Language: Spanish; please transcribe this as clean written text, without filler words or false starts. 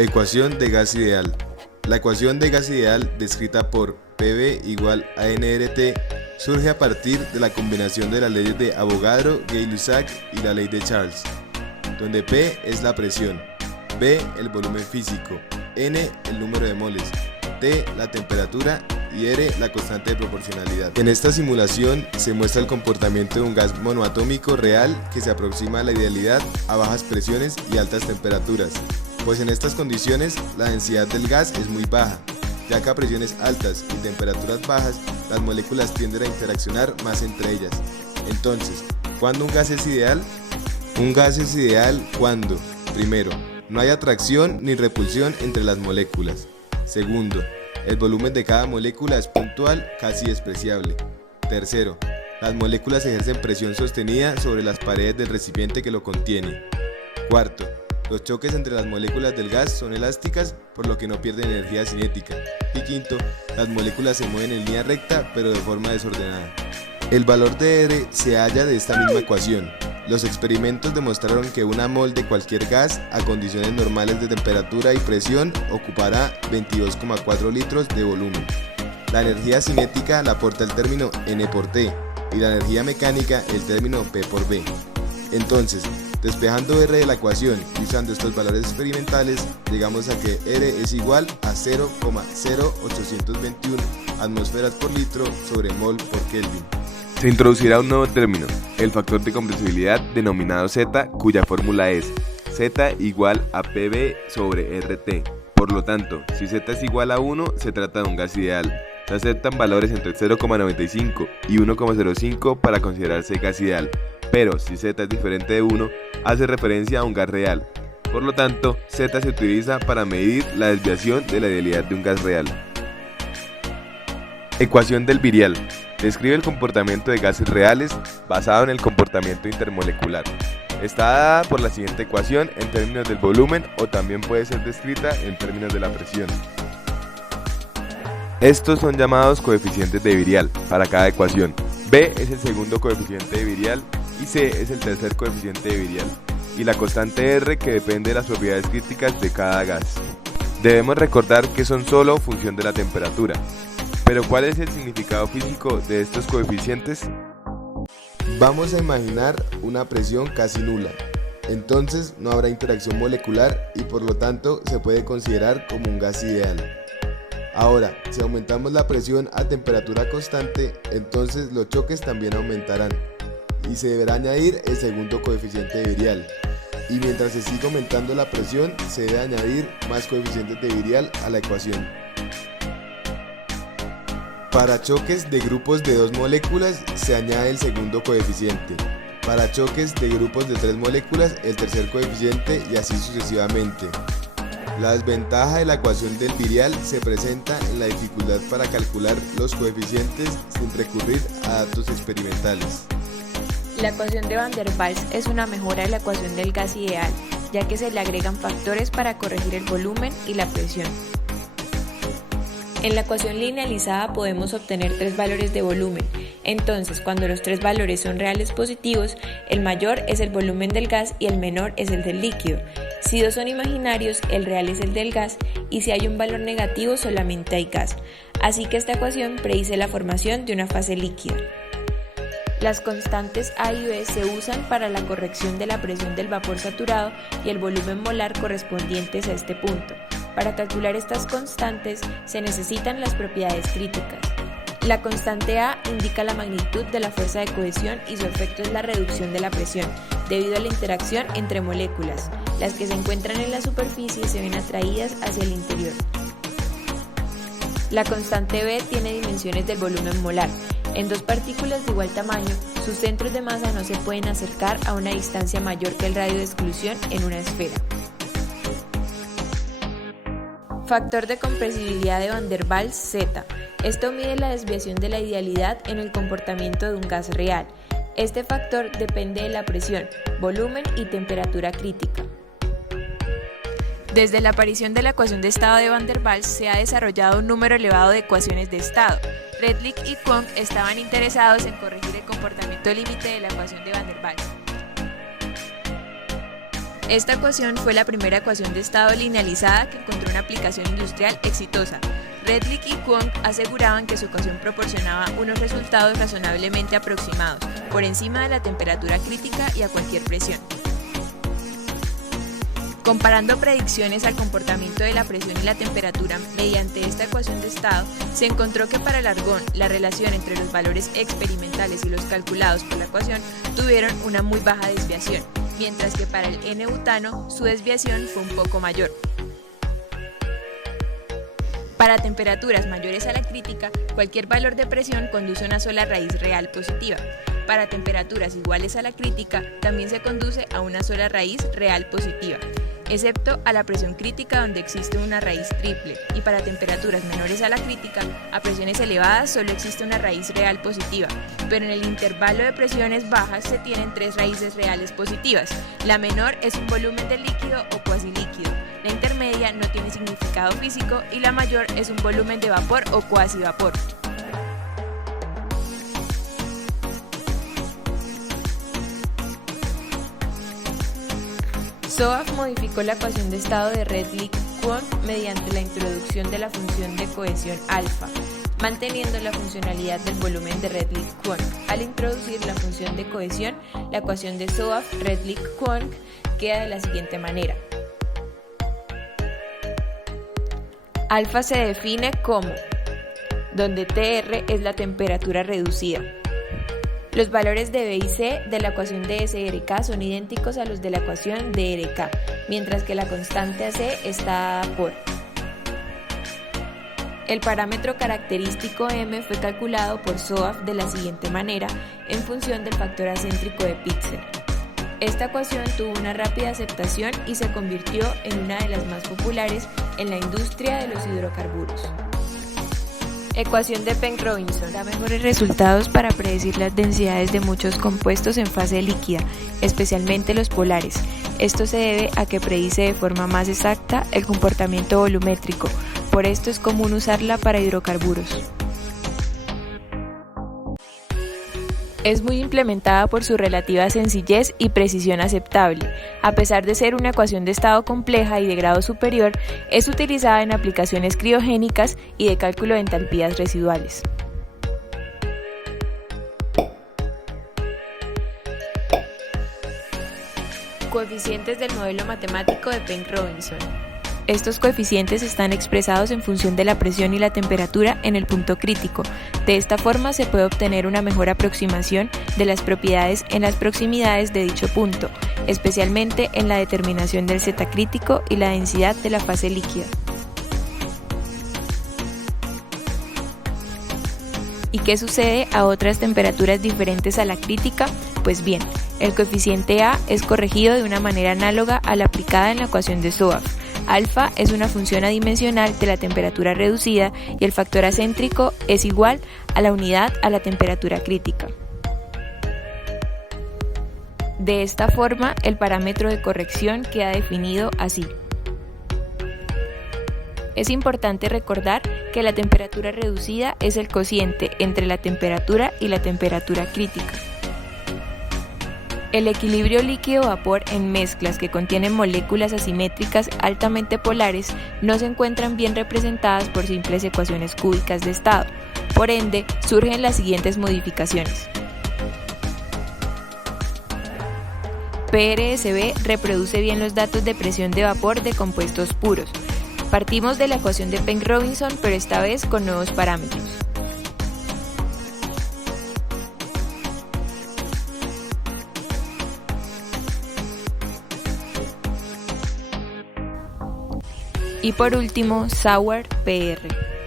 Ecuación de gas ideal. La ecuación de gas ideal, descrita por PV igual a nRT, surge a partir de la combinación de las leyes de Avogadro, Gay-Lussac y la ley de Charles, donde P es la presión, V el volumen físico, N el número de moles, T la temperatura y R la constante de proporcionalidad. En esta simulación se muestra el comportamiento de un gas monoatómico real que se aproxima a la idealidad a bajas presiones y altas temperaturas, pues en estas condiciones la densidad del gas es muy baja, ya que a presiones altas y temperaturas bajas las moléculas tienden a interaccionar más entre ellas. Entonces, ¿cuándo un gas es ideal? Un gas es ideal cuando, primero, no hay atracción ni repulsión entre las moléculas. Segundo, el volumen de cada molécula es puntual, casi despreciable. Tercero, las moléculas ejercen presión sostenida sobre las paredes del recipiente que lo contiene. Cuarto, los choques entre las moléculas del gas son elásticas, por lo que no pierden energía cinética. Y quinto, las moléculas se mueven en línea recta, pero de forma desordenada. El valor de R se halla de esta misma ecuación. Los experimentos demostraron que una mol de cualquier gas a condiciones normales de temperatura y presión ocupará 22,4 litros de volumen. La energía cinética la aporta el término N por T y la energía mecánica el término P por V. Entonces, despejando R de la ecuación y usando estos valores experimentales, llegamos a que R es igual a 0,0821 atmósferas por litro sobre mol por Kelvin. Se introducirá un nuevo término, el factor de compresibilidad denominado Z, cuya fórmula es Z igual a PV sobre RT. Por lo tanto, si Z es igual a 1, se trata de un gas ideal. Se aceptan valores entre 0,95 y 1,05 para considerarse gas ideal, pero si Z es diferente de 1, hace referencia a un gas real. Por lo tanto, Z se utiliza para medir la desviación de la idealidad de un gas real. Ecuación del virial. Describe el comportamiento de gases reales basado en el comportamiento intermolecular. Está dada por la siguiente ecuación en términos del volumen o también puede ser descrita en términos de la presión. Estos son llamados coeficientes de virial para cada ecuación. B es el segundo coeficiente de virial y C es el tercer coeficiente de virial, y la constante R que depende de las propiedades críticas de cada gas. Debemos recordar que son solo función de la temperatura. Pero ¿cuál es el significado físico de estos coeficientes? Vamos a imaginar una presión casi nula. Entonces no habrá interacción molecular y por lo tanto se puede considerar como un gas ideal. Ahora, si aumentamos la presión a temperatura constante, entonces los choques también aumentarán y se deberá añadir el segundo coeficiente de virial. Y mientras se siga aumentando la presión, se debe añadir más coeficientes de virial a la ecuación. Para choques de grupos de 2 moléculas se añade el segundo coeficiente. Para choques de grupos de 3 moléculas el tercer coeficiente y así sucesivamente. La desventaja de la ecuación del virial se presenta en la dificultad para calcular los coeficientes sin recurrir a datos experimentales. La ecuación de Van der Waals es una mejora de la ecuación del gas ideal, ya que se le agregan factores para corregir el volumen y la presión. En la ecuación linealizada podemos obtener 3 valores de volumen. Entonces, cuando los 3 valores son reales positivos, el mayor es el volumen del gas y el menor es el del líquido. Si 2 son imaginarios, el real es el del gas y si hay un valor negativo solamente hay gas. Así que esta ecuación predice la formación de una fase líquida. Las constantes A y B se usan para la corrección de la presión del vapor saturado y el volumen molar correspondientes a este punto. Para calcular estas constantes se necesitan las propiedades críticas. La constante A indica la magnitud de la fuerza de cohesión y su efecto es la reducción de la presión, debido a la interacción entre moléculas. Las que se encuentran en la superficie se ven atraídas hacia el interior. La constante B tiene dimensiones del volumen molar. En 2 partículas de igual tamaño, sus centros de masa no se pueden acercar a una distancia mayor que el radio de exclusión en una esfera. Factor de compresibilidad de Van der Waals Z. Esto mide la desviación de la idealidad en el comportamiento de un gas real. Este factor depende de la presión, volumen y temperatura crítica. Desde la aparición de la ecuación de estado de Van der Waals se ha desarrollado un número elevado de ecuaciones de estado. Redlich y Kwong estaban interesados en corregir el comportamiento límite de la ecuación de Van der Waals. Esta ecuación fue la primera ecuación de estado linealizada que encontró una aplicación industrial exitosa. Redlich y Kwong aseguraban que su ecuación proporcionaba unos resultados razonablemente aproximados, por encima de la temperatura crítica y a cualquier presión. Comparando predicciones al comportamiento de la presión y la temperatura mediante esta ecuación de estado, se encontró que para el argón la relación entre los valores experimentales y los calculados por la ecuación tuvieron una muy baja desviación, mientras que para el N-butano su desviación fue un poco mayor. Para temperaturas mayores a la crítica, cualquier valor de presión conduce a una sola raíz real positiva. Para temperaturas iguales a la crítica, también se conduce a una sola raíz real positiva, excepto a la presión crítica donde existe una raíz triple, y para temperaturas menores a la crítica, a presiones elevadas solo existe una raíz real positiva, pero en el intervalo de presiones bajas se tienen 3 raíces reales positivas. La menor es un volumen de líquido o cuasi líquido, la intermedia no tiene significado físico y la mayor es un volumen de vapor o cuasi vapor. Soaf modificó la ecuación de estado de Redlich-Kwong mediante la introducción de la función de cohesión alfa, manteniendo la funcionalidad del volumen de Redlich-Kwong. Al introducir la función de cohesión, la ecuación de Soaf-Redlich-Kwong queda de la siguiente manera. Alfa se define como, donde Tr es la temperatura reducida. Los valores de B y C de la ecuación de SRK son idénticos a los de la ecuación de RK, mientras que la constante AC está dada por. El parámetro característico M fue calculado por Soaf de la siguiente manera en función del factor acéntrico de Pitzer. Esta ecuación tuvo una rápida aceptación y se convirtió en una de las más populares en la industria de los hidrocarburos. Ecuación de Penck-Robinson da mejores resultados para predecir las densidades de muchos compuestos en fase líquida, especialmente los polares. Esto se debe a que predice de forma más exacta el comportamiento volumétrico, por esto es común usarla para hidrocarburos. Es muy implementada por su relativa sencillez y precisión aceptable. A pesar de ser una ecuación de estado compleja y de grado superior, es utilizada en aplicaciones criogénicas y de cálculo de entalpías residuales. Coeficientes del modelo matemático de Penck-Robinson. Estos coeficientes están expresados en función de la presión y la temperatura en el punto crítico. De esta forma se puede obtener una mejor aproximación de las propiedades en las proximidades de dicho punto, especialmente en la determinación del zeta crítico y la densidad de la fase líquida. ¿Y qué sucede a otras temperaturas diferentes a la crítica? Pues bien, el coeficiente A es corregido de una manera análoga a la aplicada en la ecuación de Soaf. Alfa es una función adimensional de la temperatura reducida y el factor acéntrico es igual a la unidad a la temperatura crítica. De esta forma, el parámetro de corrección queda definido así. Es importante recordar que la temperatura reducida es el cociente entre la temperatura y la temperatura crítica. El equilibrio líquido-vapor en mezclas que contienen moléculas asimétricas altamente polares no se encuentran bien representadas por simples ecuaciones cúbicas de estado. Por ende, surgen las siguientes modificaciones. PRSB reproduce bien los datos de presión de vapor de compuestos puros. Partimos de la ecuación de Penck-Robinson, pero esta vez con nuevos parámetros. Y por último, Sauer PR.